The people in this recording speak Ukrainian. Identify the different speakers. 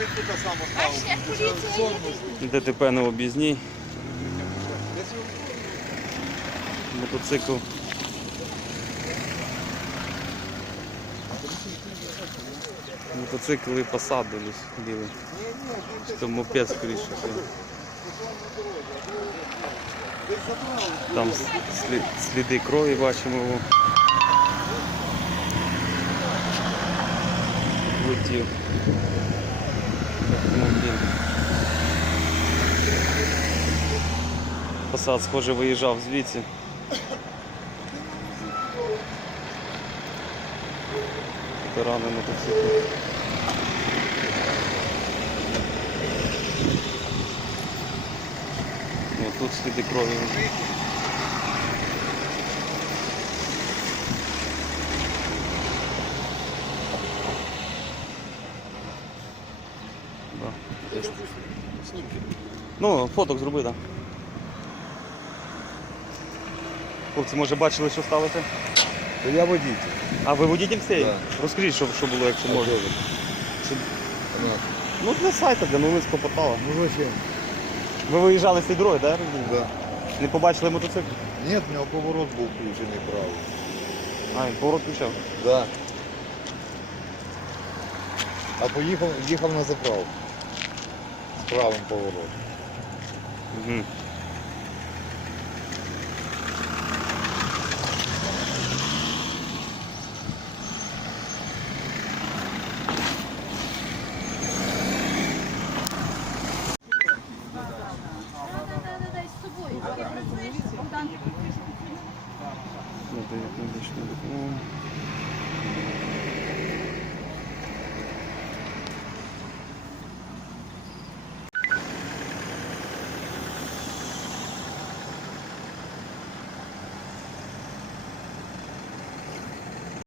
Speaker 1: він тут сам оставив.
Speaker 2: ДТП на об'їзній. Мотоцикл. Мотоцикл і посад білий. То мопед скоріше. Там сліди крові бачимо. Його. Летів. Посад, схоже, виїжджав звідси. Ветерани мотоциклу. О, тут сліди крові. Да, є. Ну, фоток зроби, так. Да. Хлопці, може бачили, що сталося?
Speaker 1: То я водитель.
Speaker 2: А ви водитель цей?
Speaker 1: Да.
Speaker 2: Розкажіть, що, що було, якщо можна. Чи-
Speaker 1: Ну,
Speaker 2: для сайта, для новинського портала.
Speaker 1: ну зачем?
Speaker 2: Ви виїжджали з цієї дороги, так?
Speaker 1: Да.
Speaker 2: Не побачили мотоцикл?
Speaker 1: Нет, у нього поворот був включений правий.
Speaker 2: А, він поворот включав.
Speaker 1: Да. А поїхав, їхав на заправку. З правим поворотом.
Speaker 2: Угу.
Speaker 3: Да-да-да, з собою.